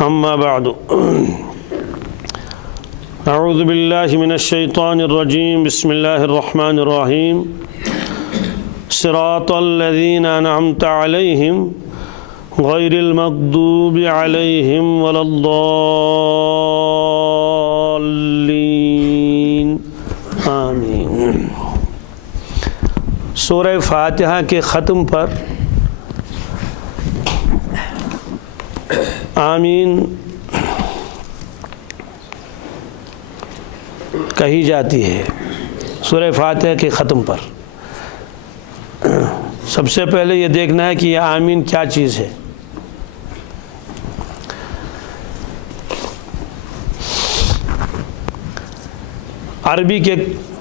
أما بعد أعوذ بالله من الشيطان الرجيم بسم الله الرحمن الرحيم صراط الذين أنعمت عليهم غير المغضوب عليهم ولا الضالين آمین۔ سورہ فاتحہ کے ختم پر آمین کہی جاتی ہے۔ سورہ فاتحہ کے ختم پر سب سے پہلے یہ دیکھنا ہے کہ یہ آمین کیا چیز ہے۔ عربی کے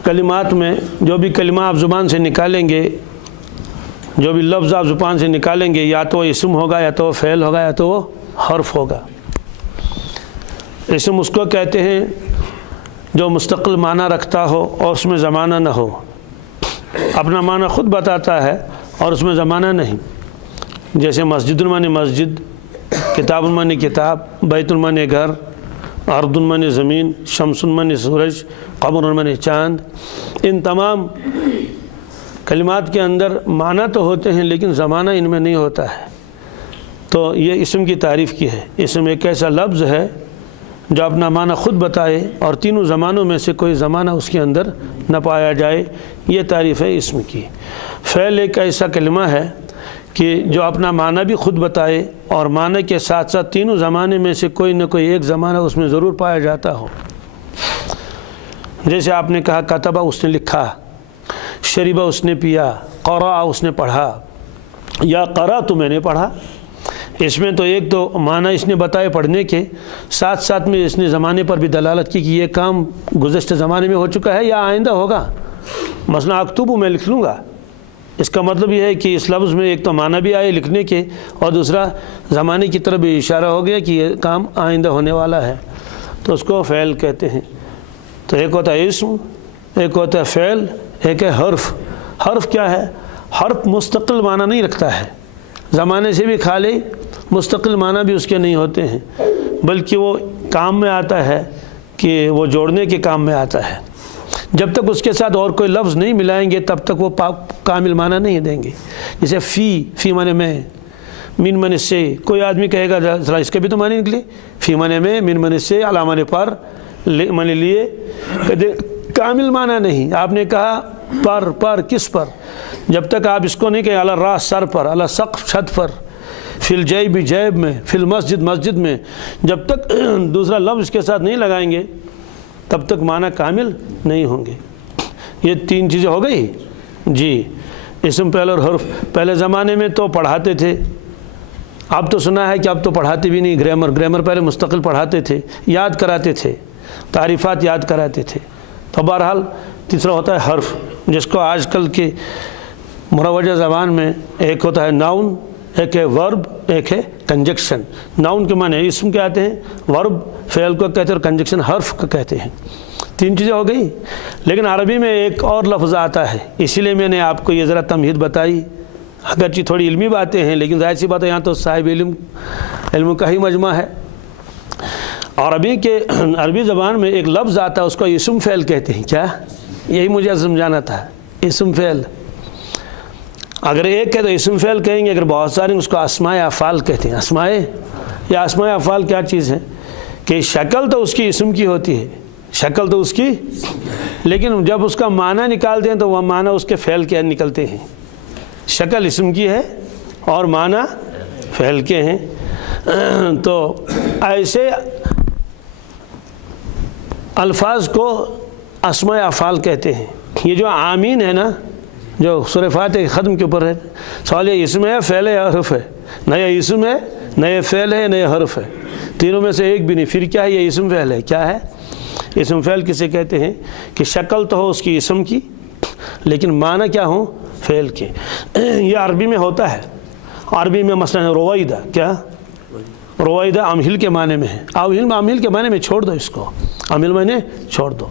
کلمات میں جو بھی کلمہ آپ زبان سے نکالیں گے، جو بھی لفظ آپ زبان سے نکالیں گے، یا تو وہ اسم ہوگا، یا تو وہ فعل ہوگا، یا تو وہ حرف ہوگا۔ اسم اس کو کہتے ہیں جو مستقل معنی رکھتا ہو اور اس میں زمانہ نہ ہو، اپنا معنی خود بتاتا ہے اور اس میں زمانہ نہیں، جیسے مسجد المعنی مسجد، کتاب المعنی کتاب، بیت المعنی گھر، ارض المعنی زمین، شمس المعنی سورج، قمر المعنی چاند۔ ان تمام کلمات کے اندر معنی تو ہوتے ہیں لیکن زمانہ ان میں نہیں ہوتا ہے۔ تو یہ اسم کی تعریف کی ہے۔ اسم ایک ایسا لفظ ہے جو اپنا معنی خود بتائے اور تینوں زمانوں میں سے کوئی زمانہ اس کے اندر نہ پایا جائے، یہ تعریف ہے اسم کی۔ فعل ایک ایسا کلمہ ہے کہ جو اپنا معنی بھی خود بتائے اور معنی کے ساتھ ساتھ تینوں زمانے میں سے کوئی نہ کوئی ایک زمانہ اس میں ضرور پایا جاتا ہو۔ جیسے آپ نے کہا کتبہ اس نے لکھا، شربہ اس نے پیا، قرأ اس نے پڑھا، یا قرأت میں نے پڑھا۔ اس میں تو ایک تو معنی اس نے بتائے پڑھنے کے، ساتھ ساتھ میں اس نے زمانے پر بھی دلالت کی کہ یہ کام گزشتہ زمانے میں ہو چکا ہے یا آئندہ ہوگا۔ مثلا اکتب میں لکھ لوں گا، اس کا مطلب یہ ہے کہ اس لفظ میں ایک تو معنی بھی آئے لکھنے کے اور دوسرا زمانے کی طرف بھی اشارہ ہو گیا کہ یہ کام آئندہ ہونے والا ہے، تو اس کو فعل کہتے ہیں۔ تو ایک ہوتا ہے اسم، ایک ہوتا ہے فعل، ایک ہے حرف۔ حرف کیا ہے؟ حرف مستقل معنی نہیں رکھتا ہے، زمانے سے بھی خالی، مستقل معنی بھی اس کے نہیں ہوتے ہیں، بلکہ وہ کام میں آتا ہے کہ وہ جوڑنے کے کام میں آتا ہے۔ جب تک اس کے ساتھ اور کوئی لفظ نہیں ملائیں گے تب تک وہ کامل معنی نہیں دیں گے۔ جیسے فی معنی میں، من معنی سے، کوئی آدمی کہے گا ذرا اس کے بھی تو معنی نکلے، فی معنی میں، من معنی سے، علی معنی پر، معنی لیے، کامل معنی نہیں۔ آپ نے کہا پر کس پر؟ جب تک آپ اس کو نہیں کہیں علی الراس سر پر، علی سقف چھت پر، فی الجیب جیب میں، فی المسجد مسجد میں، جب تک دوسرا لفظ اس کے ساتھ نہیں لگائیں گے تب تک معنی کامل نہیں ہوں گے۔ یہ تین چیزیں ہو گئی جی، اسم فعل اور حرف۔ پہلے زمانے میں تو پڑھاتے تھے، اب تو سنا ہے کہ اب تو پڑھاتے بھی نہیں، گرامر پہلے مستقل پڑھاتے تھے، یاد کراتے تھے، تعریفات یاد کراتے تھے۔ تو بہرحال تیسرا ہوتا ہے حرف، جس کو آج کل کے مروجہ زبان میں ایک ہوتا ہے ناؤن، ایک ہے ورب، ایک ہے کنجکشن۔ ناؤن کے معنی اسم کے آتے ہیں، ورب فعل کو کہتے ہیں اور کنجکشن حرف کو کہتے ہیں۔ تین چیزیں ہو گئی، لیکن عربی میں ایک اور لفظ آتا ہے، اسی لیے میں نے آپ کو یہ ذرا تمہید بتائی، اگرچہ تھوڑی علمی باتیں ہیں لیکن ظاہر سی بات ہے یہاں تو صاحب علم کا ہی مجمع ہے۔ عربی زبان میں ایک لفظ آتا ہے، اس کو اسم فعل کہتے ہیں۔ کیا؟ یہی مجھے سمجھانا تھا، اسم فعل۔ اگر ایک ہے تو اسم فعل کہیں گے، اگر بہت سارے اس کو اسماء افعال کہتے ہیں۔ اسماء یا اسماء افعال کیا چیز ہے کہ شکل تو اس کی اسم کی ہوتی ہے، شکل تو اس کی، لیکن جب اس کا معنی نکالتے ہیں تو وہ معنی اس کے فعل کے نکلتے ہیں۔ شکل اسم کی ہے اور معنی فعل کے ہیں۔ تو ایسے الفاظ کو اسماء افعال کہتے ہیں۔ یہ جو آمین ہے نا، جو سورہ فاتحہ ختم کے اوپر ہے، سوال یہ اسم ہے، فعل ہے یا حرف ہے؟ نہ یہ اسم ہے، نہ یہ فعل ہے، نہ یہ حرف ہے، تینوں میں سے ایک بھی نہیں۔ پھر کیا ہے؟ یہ اسم فعل ہے۔ کیا ہے؟ اسم فعل کسے کہتے ہیں کہ شکل تو ہو اس کی اسم کی لیکن معنی کیا ہوں؟ فعل کے۔ یہ عربی میں ہوتا ہے۔ عربی میں مثلا رویدہ، کیا؟ رویدہ امہل کے معنی میں ہے۔ امہل کے معنی میں چھوڑ دو اس کو، امہل میں نے چھوڑ دو۔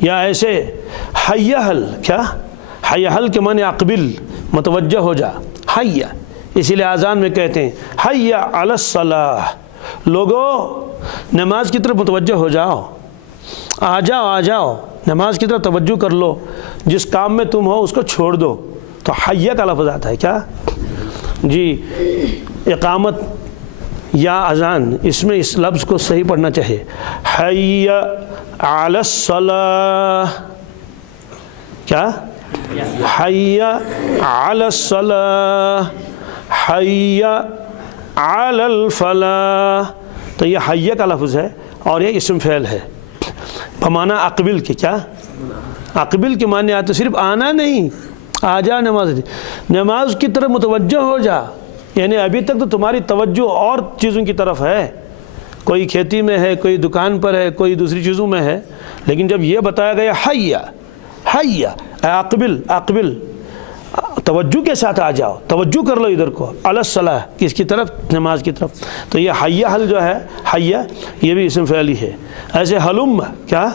یا ایسے حیہل، کیا؟ حیہل کے معنی اقبل، متوجہ ہو جا، حیہ، اسی لیے اذان میں کہتے ہیں حی علی الصلاح، لوگوں نماز کی طرف متوجہ ہو جاؤ، آ جاؤ نماز کی طرف توجہ کر لو، جس کام میں تم ہو اس کو چھوڑ دو۔ تو حیّ کا لفظ آتا ہے کیا جی، اقامت یا اذان، اس میں اس لفظ کو صحیح پڑھنا چاہیے، حیّ علی الصلاۃ، کیا حیّ علی الصلاۃ، حیّ علی الفلاح۔ تو یہ حیّ کا لفظ ہے اور یہ اسم فعل ہے بمعنی اقبل کے، کیا اقبل کے معنی آتے صرف آنا نہیں، آ جا نماز کی طرف متوجہ ہو جا، یعنی ابھی تک تو تمہاری توجہ اور چیزوں کی طرف ہے، کوئی کھیتی میں ہے، کوئی دکان پر ہے، کوئی دوسری چیزوں میں ہے، لیکن جب یہ بتایا گیا حیّ اقبل، توجہ کے ساتھ آ جاؤ، توجہ کر لو ادھر کو، علی الصلاۃ، کس کی طرف؟ نماز کی طرف۔ تو یہ حیّ حل جو ہے، حیّ یہ بھی اسم فعل ہی ہے۔ ایسے حلم، کیا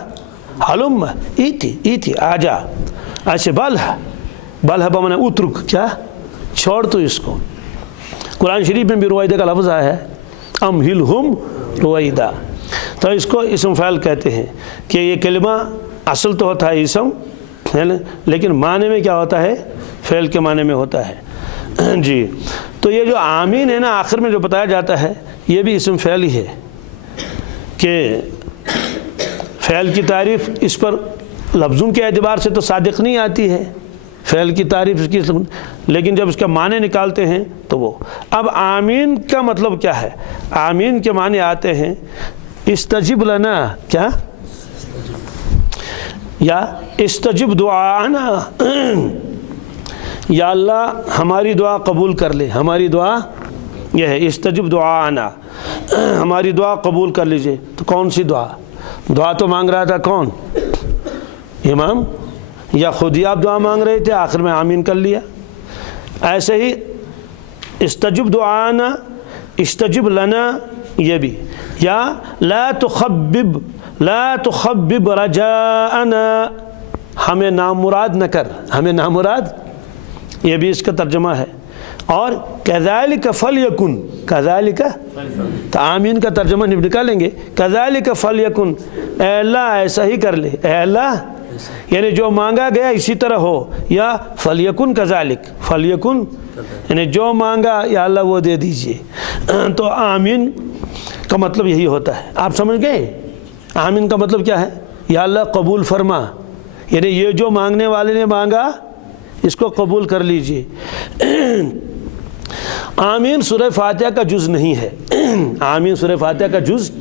حلم، ایتی آ جا، ایسے بلہ بمعنی اترک، کیا چھوڑ تو اس کو۔ قرآن شریف میں بھی رویدہ کا لفظ آیا ہے، امہلہم رویدہ، تو اس کو اسم فعل کہتے ہیں کہ یہ کلمہ اصل تو ہوتا ہے اسم، لیکن معنی میں کیا ہوتا ہے؟ فعل کے معنی میں ہوتا ہے جی۔ تو یہ جو آمین ہے نا آخر میں جو بتایا جاتا ہے، یہ بھی اسم فعل ہی ہے کہ فعل کی تعریف اس پر لفظوں کے اعتبار سے تو صادق نہیں آتی ہے، فعل کی تعریف اس کی، لیکن جب اس کا معنی نکالتے ہیں تو وہ۔ اب آمین کا مطلب کیا ہے؟ آمین کے معنی آتے ہیں استجب لنا، کیا یا استجب دعانا، یا اللہ ہماری دعا قبول کر لے، ہماری دعا یہ ہے استجب دعانا، ہماری دعا قبول کر لیجئے۔ تو کون سی دعا تو مانگ رہا تھا کون؟ امام، یا خود ہی آپ دعا مانگ رہے تھے آخر میں آمین کر لیا؟ ایسے ہی استجب دعانا، استجب لنا یہ بھی، یا لا تخبب رجاءنا، ہمیں نامراد نہ کر، ہمیں نامراد، یہ بھی اس کا ترجمہ ہے۔ اور کذالک فلیکن، کذالک تو آمین کا ترجمہ نکالیں گے، کذالک فلیکن، اے اللہ ایسا ہی کر لے، اے اللہ یعنی جو مانگا گیا اسی طرح ہو، یا فلیکن کذالک، فلیکن یعنی جو مانگا یا اللہ وہ دے دیجئے۔ تو آمین کا مطلب یہی ہوتا ہے، آپ سمجھ گئے؟ آمین کا مطلب کیا ہے؟ یا اللہ قبول فرما، یعنی یہ جو مانگنے والے نے مانگا اس کو قبول کر لیجئے۔ آمین سورہ فاتحہ کا جز نہیں ہے، آمین سورہ فاتحہ کا جز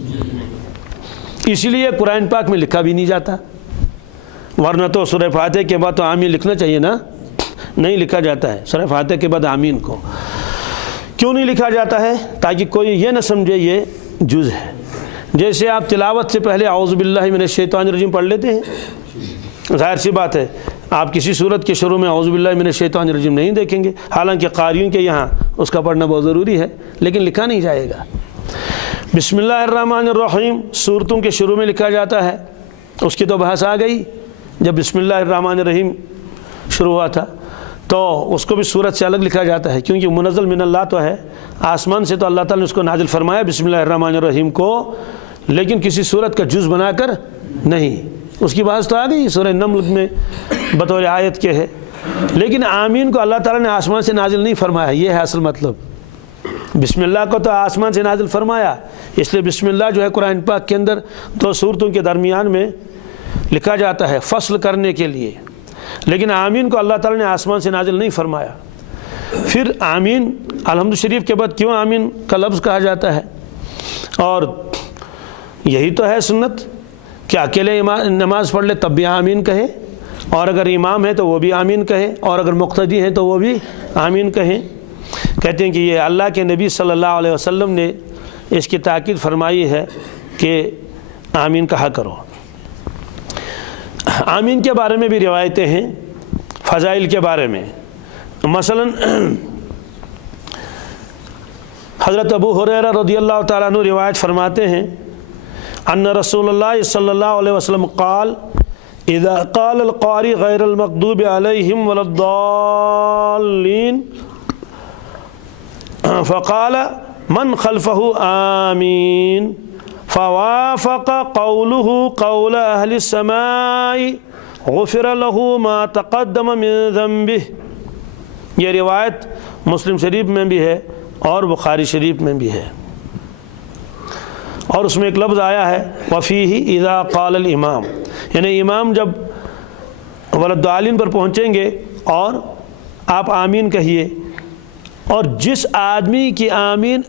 اس لیے قرآن پاک میں لکھا بھی نہیں جاتا، ورنہ تو سورہ فاتحہ کے بعد تو آمین لکھنا چاہیے نا، نہیں لکھا جاتا ہے سورہ فاتحہ کے بعد آمین کو۔ کیوں نہیں لکھا جاتا ہے؟ تاکہ کوئی یہ نہ سمجھے یہ جز ہے۔ جیسے آپ تلاوت سے پہلے اعوذ باللہ من الشیطان الرجیم پڑھ لیتے ہیں، ظاہر سی بات ہے آپ کسی صورت کے شروع میں اعوذ باللہ من الشیطان الرجیم نہیں دیکھیں گے، حالانکہ قاریوں کے یہاں اس کا پڑھنا بہت ضروری ہے، لیکن لکھا نہیں جائے گا۔ بسم اللہ الرحمن الرحیم صورتوں کے شروع میں لکھا جاتا ہے، اس کی تو بحث آ گئی جب بسم اللہ الرحمن الرحیم شروع ہوا تھا، تو اس کو بھی صورت سے الگ لکھا جاتا ہے، کیونکہ منزل من اللہ تو ہے، آسمان سے تو اللہ تعالیٰ نے اس کو نازل فرمایا بسم اللہ الرحمن الرحیم کو، لیکن کسی صورت کا جز بنا کر نہیں۔ اس کی بحث تو آ گئی سورہ نمل میں بطور آیت کے ہے، لیکن آمین کو اللہ تعالیٰ نے آسمان سے نازل نہیں فرمایا، یہ ہے اصل مطلب۔ بسم اللہ کو تو آسمان سے نازل فرمایا، اس لیے بسم اللہ جو ہے قرآن پاک کے اندر دو صورتوں کے درمیان میں لکھا جاتا ہے فصل کرنے کے لیے، لیکن آمین کو اللہ تعالیٰ نے آسمان سے نازل نہیں فرمایا۔ پھر آمین الحمد شریف کے بعد کیوں آمین کا لفظ کہا جاتا ہے؟ اور یہی تو ہے سنت کہ اکیلے نماز پڑھ لے تب بھی آمین کہے، اور اگر امام ہے تو وہ بھی آمین کہے، اور اگر مقتدی ہیں تو وہ بھی آمین کہیں۔ کہتے ہیں کہ یہ اللہ کے نبی صلی اللہ علیہ وسلم نے اس کی تاکید فرمائی ہے کہ آمین کہا کرو۔ آمین کے بارے میں بھی روایتیں ہیں، فضائل کے بارے میں، مثلا حضرت ابو ہریرہ رضی اللہ تعالیٰ عنہ روایت فرماتے ہیں ان رسول اللہ صلی اللہ علیہ وسلم قال اذا قال القاری غیر المغضوب علیہم ولا الضالین فقال من خلفہ آمین فوافق قوله قول اہل السماء غفر له ما تقدم من ذنبہ۔ یہ روایت مسلم شریف میں بھی ہے اور بخاری شریف میں بھی ہے، اور اس میں ایک لفظ آیا ہے وفیہ اذا قال الامام، یعنی امام جب ولدالین پر پہنچیں گے اور آپ آمین کہیے، اور جس آدمی کی آمین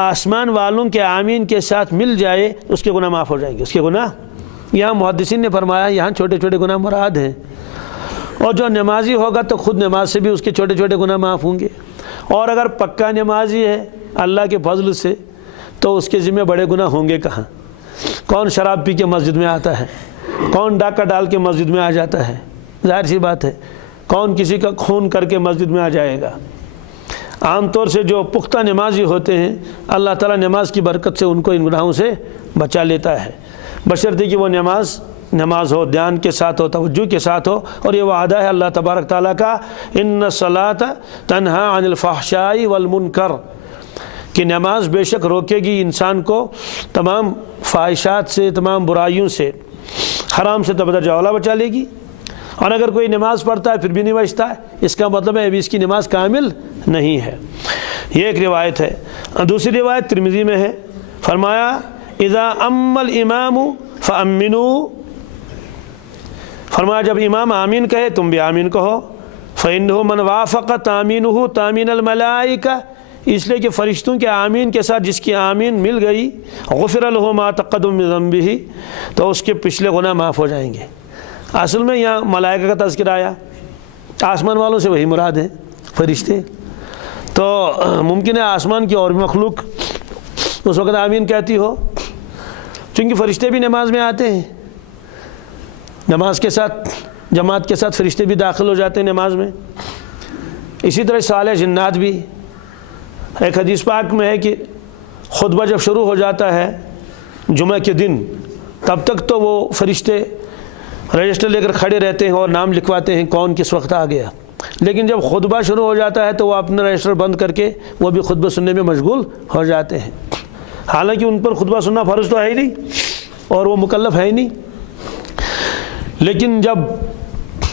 آسمان والوں کے آمین کے ساتھ مل جائے اس کے گناہ معاف ہو جائیں گے۔ اس کے گناہ، یہاں محدثین نے فرمایا یہاں چھوٹے چھوٹے گناہ مراد ہیں، اور جو نمازی ہوگا تو خود نماز سے بھی اس کے چھوٹے چھوٹے گناہ معاف ہوں گے، اور اگر پکا نمازی ہے اللہ کے فضل سے تو اس کے ذمہ بڑے گناہ ہوں گے کہاں؟ کون شراب پی کے مسجد میں آتا ہے؟ کون ڈاکہ ڈال کے مسجد میں آ جاتا ہے؟ ظاہر سی بات ہے، کون کسی کا خون کر کے مسجد میں آ جائے گا؟ عام طور سے جو پختہ نمازی ہوتے ہیں اللہ تعالیٰ نماز کی برکت سے ان کو ان گناہوں سے بچا لیتا ہے، بشرطے کہ وہ نماز ہو، دھیان کے ساتھ ہو، توجہ کے ساتھ ہو، اور یہ وعدہ ہے اللہ تبارک تعالیٰ کا ان الصلاۃ تنہی عن الفحشاء والمنکر، کہ نماز بے شک روکے گی انسان کو تمام فاحشات سے، تمام برائیوں سے، حرام سے تبدر اولا بچا لے گی۔ اور اگر کوئی نماز پڑھتا ہے پھر بھی نہیں بچتا ہے، اس کا مطلب ہے ابھی اس کی نماز کامل نہیں ہے۔ یہ ایک روایت ہے۔ دوسری روایت ترمذی میں ہے، فرمایا اذا اما الامام فامنوا، فرمایا جب امام آمین کہے تم بھی آمین کہو، فإنه من وافق تامینہ تامین الملائکہ، اس لیے کہ فرشتوں کے آمین کے ساتھ جس کی آمین مل گئی، غفر له ما تقدم من ذنبہ، تو اس کے پچھلے گناہ معاف ہو جائیں گے۔ اصل میں یہاں ملائکہ کا تذکرہ آیا، آسمان والوں سے وہی مراد ہیں فرشتے، تو ممکن ہے آسمان کی اور بھی مخلوق اس وقت آمین کہتی ہو، چونکہ فرشتے بھی نماز میں آتے ہیں، نماز کے ساتھ جماعت کے ساتھ فرشتے بھی داخل ہو جاتے ہیں نماز میں۔ اسی طرح صالح جنات بھی، ایک حدیث پاک میں ہے کہ خطبہ جب شروع ہو جاتا ہے جمعہ کے دن، تب تک تو وہ فرشتے رجسٹر لے کر کھڑے رہتے ہیں اور نام لکھواتے ہیں کون کس وقت آ گیا، لیکن جب خطبہ شروع ہو جاتا ہے تو وہ اپنا رجسٹر بند کر کے وہ بھی خطبہ سننے میں مشغول ہو جاتے ہیں، حالانکہ ان پر خطبہ سننا فرض تو ہے ہی نہیں اور وہ مکلف ہے ہی نہیں، لیکن جب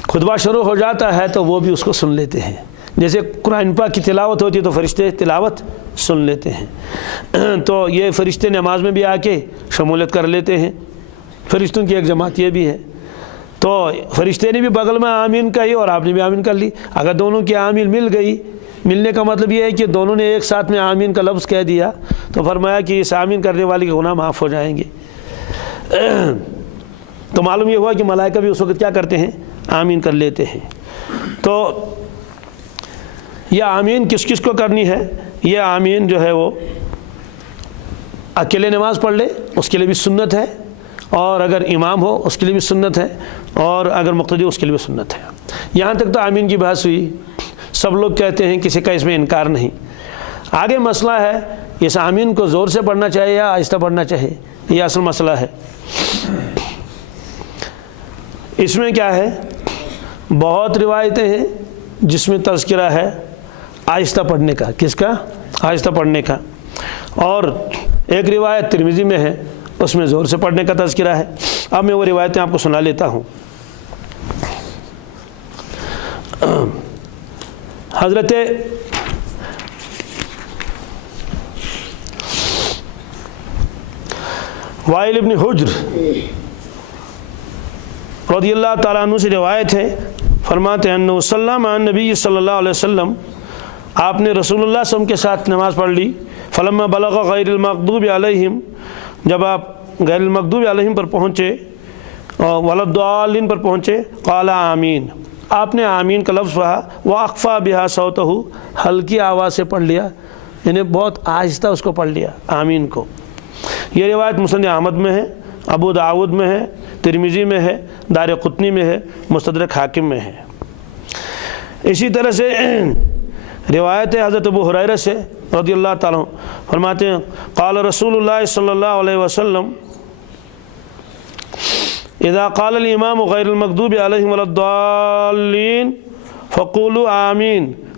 خطبہ شروع ہو جاتا ہے تو وہ بھی اس کو سن لیتے ہیں۔ جیسے قرآن پاک کی تلاوت ہوتی ہے تو فرشتے تلاوت سن لیتے ہیں، تو یہ فرشتے نماز میں بھی آ کے شمولیت کر لیتے ہیں، فرشتوں کی ایک جماعت یہ بھی ہے۔ تو فرشتے نے بھی بغل میں آمین کہی اور آپ نے بھی آمین کر لی، اگر دونوں کی آمین مل گئی، ملنے کا مطلب یہ ہے کہ دونوں نے ایک ساتھ میں آمین کا لفظ کہہ دیا، تو فرمایا کہ اس آمین کرنے والے کے گناہ معاف ہو جائیں گے۔ تو معلوم یہ ہوا کہ ملائکہ بھی اس وقت کیا کرتے ہیں؟ آمین کر لیتے ہیں۔ تو یہ آمین کس کس کو کرنی ہے؟ یہ آمین جو ہے وہ اکیلے نماز پڑھ لے اس کے لیے بھی سنت ہے، اور اگر امام ہو اس کے لیے بھی سنت ہے، اور اگر مقتدی اس کے لیے بھی سنت ہے۔ یہاں تک تو آمین کی بحث ہوئی، سب لوگ کہتے ہیں، کسی کا اس میں انکار نہیں۔ آگے مسئلہ ہے اس آمین کو زور سے پڑھنا چاہیے یا آہستہ پڑھنا چاہیے، یہ اصل مسئلہ ہے۔ اس میں کیا ہے، بہت روایتیں ہیں جس میں تذکرہ ہے آہستہ پڑھنے کا، کس کا؟ آہستہ پڑھنے کا، اور ایک روایت ترمذی میں ہے اس میں زور سے پڑھنے کا تذکرہ ہے۔ اب میں وہ روایتیں آپ کو سنا لیتا ہوں۔ حضرت وائل ابن حجر رضی اللہ تعالیٰ عنہ سے روایت ہے، فرماتے ہیں انہ صلی مع النبی صلی اللہ علیہ وسلم، آپ نے رسول اللہ صلی اللہ علیہ وسلم کے ساتھ نماز پڑھ لی۔ فلما بلغ غیر المغضوب علیہم، جب آپ غیر المغضوب علیہم پر پہنچے، ولا الضالین پر پہنچے، قال آمین، آپ نے آمین کا لفظ پڑھا، واخفا بہا صوتہ، ہلکی آواز سے پڑھ لیا، یعنی بہت آہستہ اس کو پڑھ لیا آمین کو۔ یہ روایت مسند احمد میں ہے، ابو داود میں ہے، ترمذی میں ہے، دارقطنی میں ہے، مستدرک حاکم میں ہے۔ اسی طرح سے روایت حضرت ابو ہریرہ سے رضی اللہ تعالیٰ عنہ، فرماتے ہیں قال رسول اللہ صلی اللہ علیہ وسلم اذا قال الامام غیر المغضوب علیہم ولا الضالین فقولوا آمین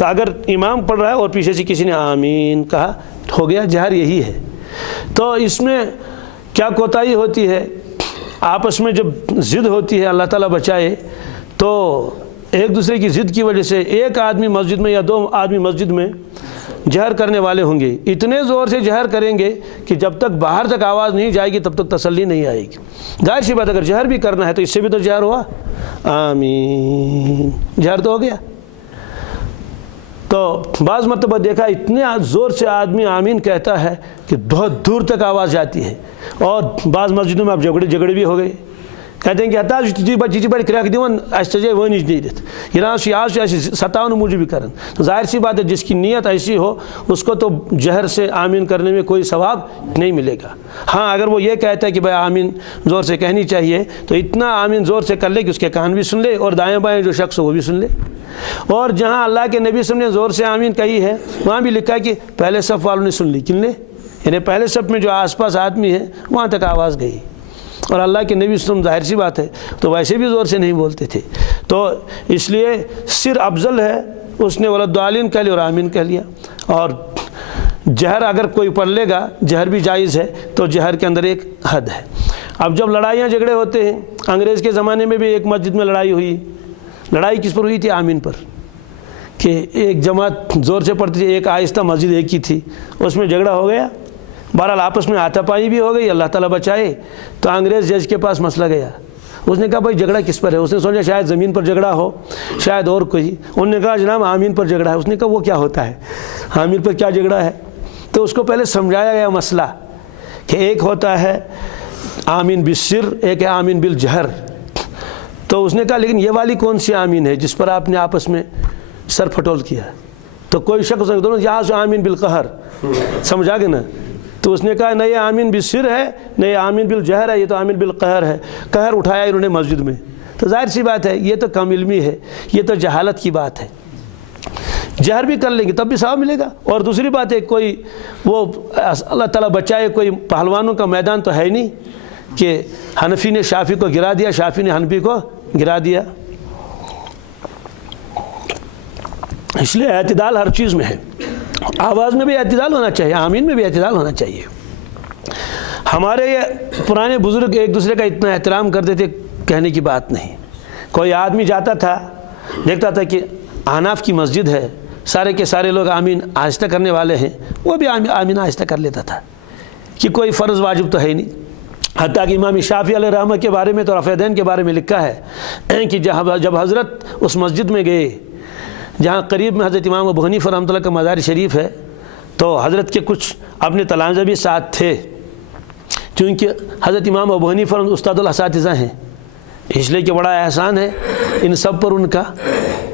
تو اگر امام پڑھ رہا ہے اور پیچھے سے کسی نے آمین کہا ہو گیا جہر یہی ہے۔ تو اس میں کیا کوتاہی ہوتی ہے، آپس میں جب ضد ہوتی ہے، اللہ تعالیٰ بچائے، تو ایک دوسرے کی ضد کی وجہ سے ایک آدمی مسجد میں یا 2 آدمی مسجد میں جہر کرنے والے ہوں گے، اتنے زور سے جہر کریں گے کہ جب تک باہر تک آواز نہیں جائے گی تب تک تسلی نہیں آئے گی۔ ظاہر سی بات اگر جہر بھی کرنا ہے تو اس سے بھی تو جہر ہوا، آمین، جہر تو ہو گیا۔ تو بعض مرتبہ دیکھا اتنے زور سے آدمی آمین کہتا ہے کہ بہت دور تک آواز جاتی ہے، اور بعض مسجدوں میں اب جھگڑے بھی ہو گئے، کہتے ہیں کہ حتیٰ چیزی بڑی کریک دیون اسے ونچ نیت یہ آج ستاون موجود بھی کرن۔ تو ظاہر سی بات ہے جس کی نیت ایسی ہو اس کو تو جہر سے آمین کرنے میں کوئی ثواب نہیں ملے گا۔ ہاں اگر وہ یہ کہتا ہے کہ بھائی آمین زور سے کہنی چاہیے تو اتنا آمین زور سے کر لے کہ اس کے کان بھی سن لے اور دائیں بائیں جو شخص ہو وہ بھی سن لے۔ اور جہاں اللہ کے نبی صلی اللہ علیہ وسلم نے زور سے آمین کہی ہے وہاں بھی لکھا ہے کہ پہلے صف والوں نے سن لی، کن نے؟ یعنی پہلے صف میں جو آس پاس آدمی ہیں وہاں تک آواز گئی، اور اللہ کے نبی صلی اللہ علیہ وسلم ظاہر سی بات ہے تو ویسے بھی زور سے نہیں بولتے تھے، تو اس لیے سر افضل ہے، اس نے ولدالین کہہ لیا اور آمین کہہ لیا۔ اور جہر اگر کوئی پڑھ لے گا، جہر بھی جائز ہے، تو جہر کے اندر ایک حد ہے۔ اب جب لڑائیاں جھگڑے ہوتے ہیں، انگریز کے زمانے میں بھی ایک مسجد میں لڑائی ہوئی، لڑائی کس پر ہوئی تھی؟ آمین پر، کہ ایک جماعت زور سے پڑھتی تھی، ایک آہستہ، مسجد ایک ہی تھی، اس میں جھگڑا ہو گیا، بہرحال آپس میں ہاتھا پائی بھی ہو گئی، اللہ تعالیٰ بچائے۔ تو انگریز جج کے پاس مسئلہ گیا، اس نے کہا بھائی جھگڑا کس پر ہے؟ اس نے سوچا شاید زمین پر جھگڑا ہو، شاید اور کوئی۔ انہوں نے کہا جناب آمین پر جھگڑا ہے۔ اس نے کہا وہ کیا ہوتا ہے، آمین پر کیا جھگڑا ہے؟ تو اس کو پہلے سمجھایا گیا مسئلہ کہ ایک ہوتا ہے آمین بالسر، ایک ہے آمین بالجہر۔ تو اس نے کہا لیکن یہ والی کون سی آمین ہے جس پر آپ نے آپس میں سر پھٹول کیا؟ تو کوئی شخص دونوں یہاں سے آمین بالقہر، سمجھا گے نا؟ تو اس نے کہا نہ یہ آمین بالسر ہے نہ یہ آمین بالجہر ہے، یہ تو آمین بالقہر ہے۔ قہر اٹھایا انہوں نے مسجد میں، تو ظاہر سی بات ہے یہ تو کم علمی ہے، یہ تو جہالت کی بات ہے۔ جہر بھی کر لیں گے تب بھی ثواب ملے گا۔ اور دوسری بات ہے کوئی وہ اللہ تعالیٰ بچائے کوئی پہلوانوں کا میدان تو ہے نہیں کہ حنفی نے شافعی کو گرا دیا، شافعی نے حنفی کو گرا دیا۔ اس لیے اعتدال ہر چیز میں ہے، آواز میں بھی اعتدال ہونا چاہیے، آمین میں بھی اعتدال ہونا چاہیے۔ ہمارے یہ پرانے بزرگ ایک دوسرے کا اتنا احترام کرتے تھے کہنے کی بات نہیں۔ کوئی آدمی جاتا تھا دیکھتا تھا کہ احناف کی مسجد ہے، سارے کے سارے لوگ آمین آہستہ کرنے والے ہیں، وہ بھی آمین آہستہ کر لیتا تھا کہ کوئی فرض واجب تو ہے ہی نہیں۔ حتیٰ کہ امام شافعی علیہ رحمہ کے بارے میں تو رفع دین کے بارے میں لکھا ہے کہ جب حضرت اس مسجد میں گئے جہاں قریب میں حضرت امام ابو حنیفہ رحمۃ اللہ کا مزار شریف ہے، تو حضرت کے کچھ اپنے تلامذہ بھی ساتھ تھے، چونکہ حضرت امام ابو حنیفہ استاد الاساتذہ ہیں، اس لیے کہ بڑا احسان ہے ان سب پر ان کا۔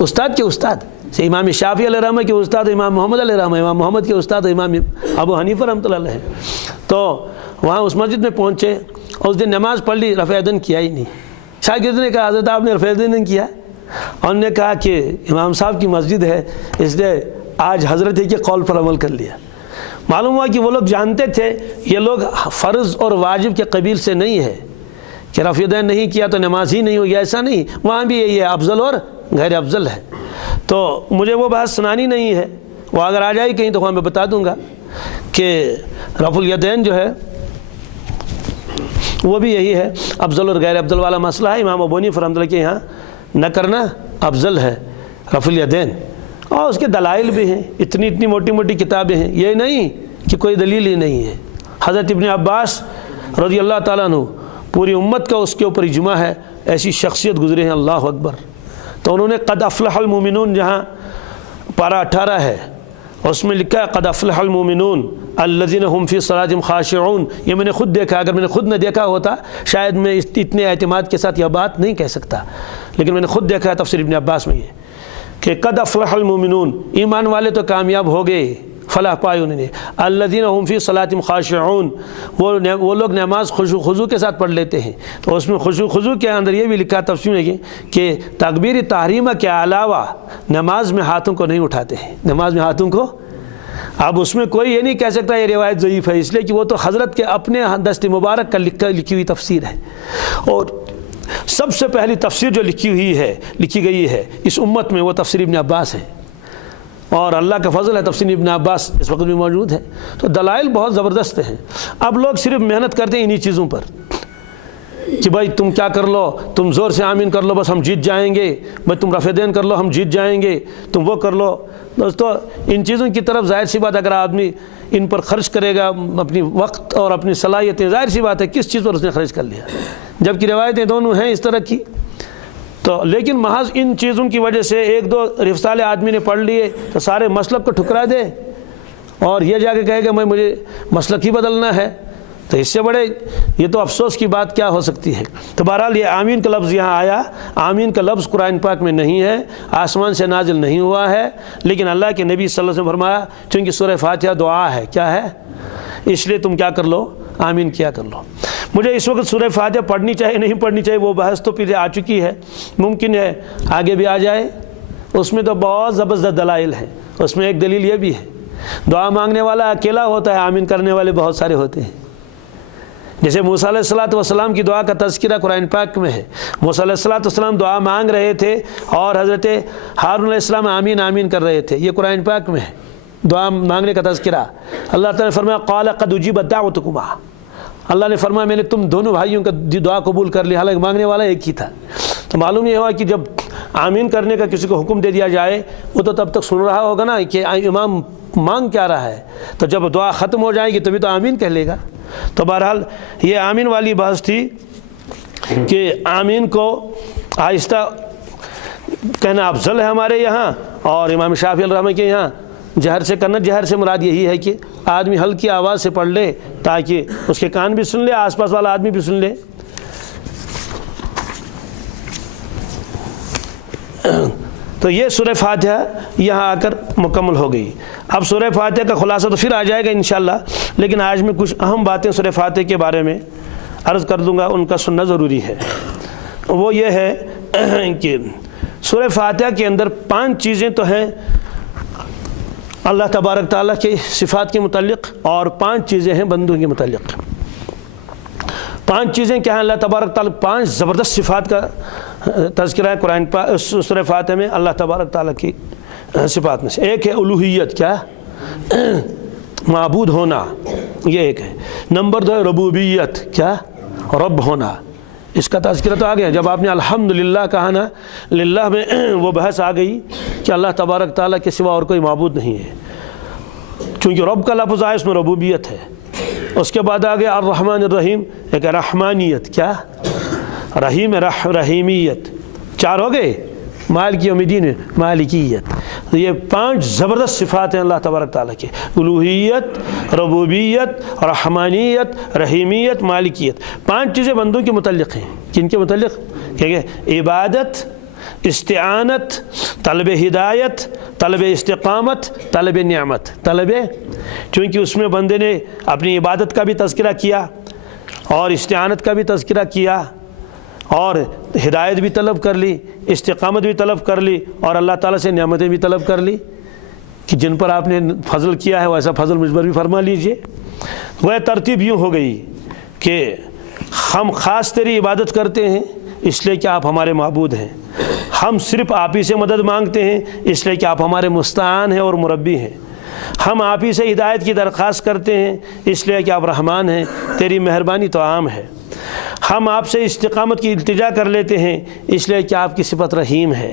استاد کے استاد سے امام شافعی علیہ رحمہ کے استاد امام محمد علیہ رحمہ، امام محمد کے استاد امام ابو حنیفہ رحمۃ اللہ علیہ۔ تو وہاں اس مسجد میں پہنچے اور اس دن نماز پڑھ لی، رفع دین کیا ہی نہیں۔ شاگرد نے کہا حضرت آپ نے رفع دین نہیں کیا؟ اور نے کہا کہ امام صاحب کی مسجد ہے اس لیے آج حضرت کے قول پر عمل کر لیا۔ معلوم ہوا کہ وہ لوگ جانتے تھے یہ لوگ فرض اور واجب کے قبیل سے نہیں ہے کہ رفع دین نہیں کیا تو نماز ہی نہیں ہوگی، ایسا نہیں، وہاں بھی یہ افضل اور غیر افضل ہے۔ تو مجھے وہ بات سنانی نہیں ہے، وہ اگر آ جائے کہیں تو وہاں میں بتا دوں گا کہ رفع الیدین جو ہے وہ بھی یہی ہے، افضل اور غیر افضل والا مسئلہ ہے۔ امام ابو حنیفہ رحمۃ اللہ کے یہاں نہ کرنا افضل ہے رفع الیدین، اور اس کے دلائل بھی ہیں، اتنی موٹی موٹی کتابیں ہیں، یہ نہیں کہ کوئی دلیل ہی نہیں ہے۔ حضرت ابن عباس رضی اللہ تعالیٰ عنہ پوری امت کا اس کے اوپر اجماع ہے، ایسی شخصیت گزرے ہیں، اللہ اکبر۔ تو انہوں نے قد افلح المومنون جہاں پارہ 18 ہے اس میں لکھا ہے قد افلح المومنون الذین هم فی صلاتہم خاشعون۔ یہ میں نے خود دیکھا، اگر میں نے خود نہ دیکھا ہوتا شاید میں اتنے اعتماد کے ساتھ یہ بات نہیں کہہ سکتا، لیکن میں نے خود دیکھا ہے تفسیر ابن عباس میں یہ کہ قد افلح المومنون، ایمان والے تو کامیاب ہو گئے، فلاح پائے انہوں نے۔ الذین هم فی صلاتہم خاشعون، وہ لوگ نماز خضوع کے ساتھ پڑھ لیتے ہیں۔ تو اس میں خضوع کے اندر یہ بھی لکھا تفسیر میں کہ تکبیر تحریمہ کے علاوہ نماز میں ہاتھوں کو نہیں اٹھاتے ہیں، نماز میں ہاتھوں کو۔ اب اس میں کوئی یہ نہیں کہہ سکتا یہ روایت ضعیف ہے، اس لیے کہ وہ تو حضرت کے اپنے دست مبارک کا لکھی ہوئی تفسیر ہے، اور سب سے پہلی تفسیر جو لکھی گئی ہے اس امت میں وہ تفسیر ابن عباس ہے۔ اور اللہ کا فضل ہے تفسیر ابن عباس اس وقت بھی موجود ہے. تو دلائل بہت زبردست ہیں. اب لوگ صرف محنت کرتے ہیں انہی چیزوں پر کہ بھائی تم کیا کر لو، تم زور سے آمین کر لو بس ہم جیت جائیں گے، بھائی تم رفع دین کر لو ہم جیت جائیں گے، تم وہ کر لو. دوستو ان چیزوں کی طرف ظاہر سی بات اگر آدمی ان پر خرچ کرے گا اپنی وقت اور اپنی صلاحیتیں، ظاہر سی بات ہے کس چیز پر اس نے خرچ کر لیا، جبکہ روایتیں دونوں ہیں اس طرح کی. تو لیکن محض ان چیزوں کی وجہ سے ایک دو رسالے آدمی نے پڑھ لیے تو سارے مسلک کو ٹھکرا دے اور یہ جا کے کہے کہ مجھے مسلک ہی بدلنا ہے، تو اس سے بڑے یہ تو افسوس کی بات کیا ہو سکتی ہے. تو بہرحال یہ آمین کا لفظ یہاں آیا. آمین کا لفظ قرآن پاک میں نہیں ہے، آسمان سے نازل نہیں ہوا ہے، لیکن اللہ کے نبی صلی اللہ علیہ وسلم فرمایا چونکہ سورہ فاتحہ دعا ہے، کیا ہے، اس لیے تم کیا کر لو، آمین کیا کر لو. مجھے اس وقت سورہ فاتحہ پڑھنی چاہیے نہیں پڑھنی چاہیے وہ بحث تو پھر آ چکی ہے، ممکن ہے آگے بھی آ جائے. اس میں تو بہت زبردست دلائل ہیں. اس میں ایک دلیل یہ بھی ہے دعا مانگنے والا اکیلا ہوتا ہے، آمین کرنے والے بہت سارے ہوتے ہیں. جیسے موسیٰ علیہ السلام کی دعا کا تذکرہ قرآن پاک میں ہے. موسیٰ علیہ السلام دعا مانگ رہے تھے اور حضرت ہارون علیہ السلام آمین آمین کر رہے تھے، یہ قرآن پاک میں ہے دعا مانگنے کا تذکرہ. اللہ تعالیٰ نے فرمایا قال قد اجیبت دعوتکما، اللہ نے فرمایا میں نے تم دونوں بھائیوں کا دعا قبول کر لی، حالانکہ مانگنے والا ایک ہی تھا. تو معلوم یہ ہوا کہ جب آمین کرنے کا کسی کو حکم دے دیا جائے وہ تو تب تک سن رہا ہوگا نا کہ امام مانگ کیا رہا ہے، تو جب دعا ختم ہو جائے گی تبھی تو آمین کہہ لے گا. تو بہرحال یہ آمین والی بحث تھی کہ آمین کو آہستہ کہنا افضل ہے ہمارے یہاں، اور امام شافعی الرحمہ کے یہاں جہر سے کرنا. جہر سے مراد یہی ہے کہ آدمی ہلکی آواز سے پڑھ لے تاکہ اس کے کان بھی سن لے، آس پاس والا آدمی بھی سن لے. تو یہ سورہ فاتحہ یہاں آ کر مکمل ہو گئی. اب سورہ فاتحہ کا خلاصہ تو پھر آ جائے گا انشاءاللہ، لیکن آج میں کچھ اہم باتیں سورہ فاتحہ کے بارے میں عرض کر دوں گا، ان کا سننا ضروری ہے. وہ یہ ہے کہ سورہ فاتحہ کے اندر 5 چیزیں تو ہیں اللہ تبارک تعالیٰ کے صفات کے متعلق، اور 5 چیزیں ہیں بندوں کے متعلق. 5 چیزیں کیا ہیں اللہ تبارک تعالیٰ، 5 زبردست صفات کا تذکرہ ہے قرآن سورہ فاتحہ میں اللہ تبارک تعالیٰ کی صفات میں سے. ایک ہے الوہیت، کیا، معبود ہونا، یہ ایک ہے. نمبر 2 ہے ربوبیت، کیا، رب ہونا. اس کا تذکرہ تو آ گیا جب آپ نے الحمدللہ کہا نا، للہ میں وہ بحث آ گئی کہ اللہ تبارک تعالیٰ کے سوا اور کوئی معبود نہیں ہے، چونکہ رب کا لفظ آیا اس میں ربوبیت ہے. اس کے بعد آ گیا الرحمن الرحیم، ایک رحمانیت، کیا، رحیم رحیمیت. 4 ہو گئے. مالک یوم الدین مالکیت. تو یہ 5 زبردست صفات ہیں اللہ تبارک تعالیٰ کے، الوہیت، ربوبیت، رحمانیت، رحیمیت، مالکیت. 5 چیزیں بندوں کے متعلق ہیں. کن کے متعلق؟ کہ عبادت، استعانت، طلب ہدایت، طلب استقامت، طلب نعمت. طلب، چونکہ اس میں بندے نے اپنی عبادت کا بھی تذکرہ کیا اور استعانت کا بھی تذکرہ کیا اور ہدایت بھی طلب کر لی، استقامت بھی طلب کر لی، اور اللہ تعالیٰ سے نعمتیں بھی طلب کر لی کہ جن پر آپ نے فضل کیا ہے ویسا فضل مجھ پر بھی فرما لیجئے. وہ ترتیب یوں ہو گئی کہ ہم خاص تیری عبادت کرتے ہیں اس لیے کہ آپ ہمارے معبود ہیں، ہم صرف آپ ہی سے مدد مانگتے ہیں اس لیے کہ آپ ہمارے مستعان ہیں اور مربی ہیں، ہم آپ ہی سے ہدایت کی درخواست کرتے ہیں اس لیے کہ آپ رحمان ہیں، تیری مہربانی تو عام ہے، ہم آپ سے استقامت کی التجا کر لیتے ہیں اس لیے کہ آپ کی صفت رحیم ہے،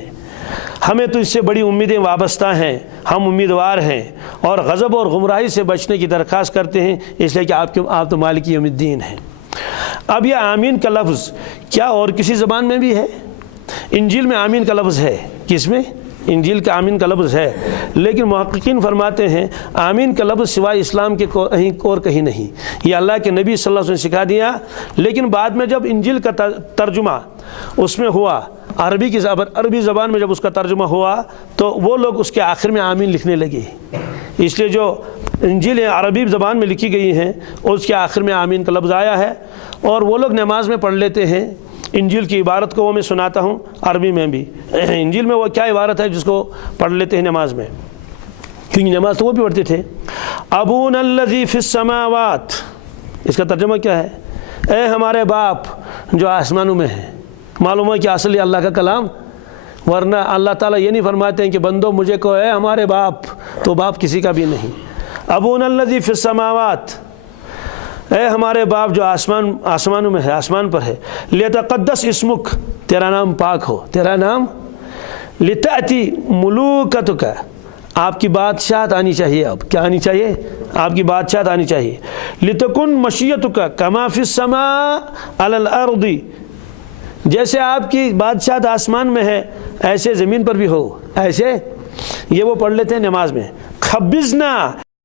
ہمیں تو اس سے بڑی امیدیں وابستہ ہیں، ہم امیدوار ہیں، اور غضب اور گمراہی سے بچنے کی درخواست کرتے ہیں اس لیے کہ آپ تو مالک یوم الدین ہیں. اب یہ آمین کا لفظ کیا اور کسی زبان میں بھی ہے؟ انجیل میں آمین کا لفظ ہے. کس میں؟ انجیل کا آمین کا لفظ ہے، لیکن محققین فرماتے ہیں آمین کا لفظ سوائے اسلام کے اور کہیں نہیں. یہ اللہ کے نبی صلی اللہ علیہ وسلم نے سکھا دیا، لیکن بعد میں جب انجیل کا ترجمہ اس میں ہوا عربی زبان میں جب اس کا ترجمہ ہوا تو وہ لوگ اس کے آخر میں آمین لکھنے لگے. اس لیے جو انجیل عربی زبان میں لکھی گئی ہیں اس کے آخر میں آمین کا لفظ آیا ہے، اور وہ لوگ نماز میں پڑھ لیتے ہیں انجیل کی عبارت کو. وہ میں سناتا ہوں عربی میں بھی. انجیل میں وہ کیا عبارت ہے جس کو پڑھ لیتے ہیں نماز میں، کیونکہ نماز تو وہ بھی پڑھتے تھے. ابونا الذی فی السماوات، اس کا ترجمہ کیا ہے؟ اے ہمارے باپ جو آسمانوں میں ہیں. معلوم ہے کہ اصلی اللہ کا کلام ورنہ اللہ تعالیٰ یہ نہیں فرماتے ہیں کہ بندو مجھے کو ہے ہمارے باپ، تو باپ کسی کا بھی نہیں۔ ابونا الذی فی السماوات، اے ہمارے باپ جو آسمانوں میں ہے، آسمان پر ہے، لیتقدس اسمک، تیرا نام پاک ہو، تیرا نام، لتأتی ملوکتک، آپ کی بادشاہت آنی چاہیے، اب کیا آنی چاہیے؟ آپ کی بادشاہت آنی چاہیے۔ لتکن مشیتک کما فی السماء علی الارض، جیسے آپ کی بادشاہت آسمان میں ہے ایسے زمین پر بھی ہو، ایسے یہ وہ پڑھ لیتے ہیں نماز میں، خبزنا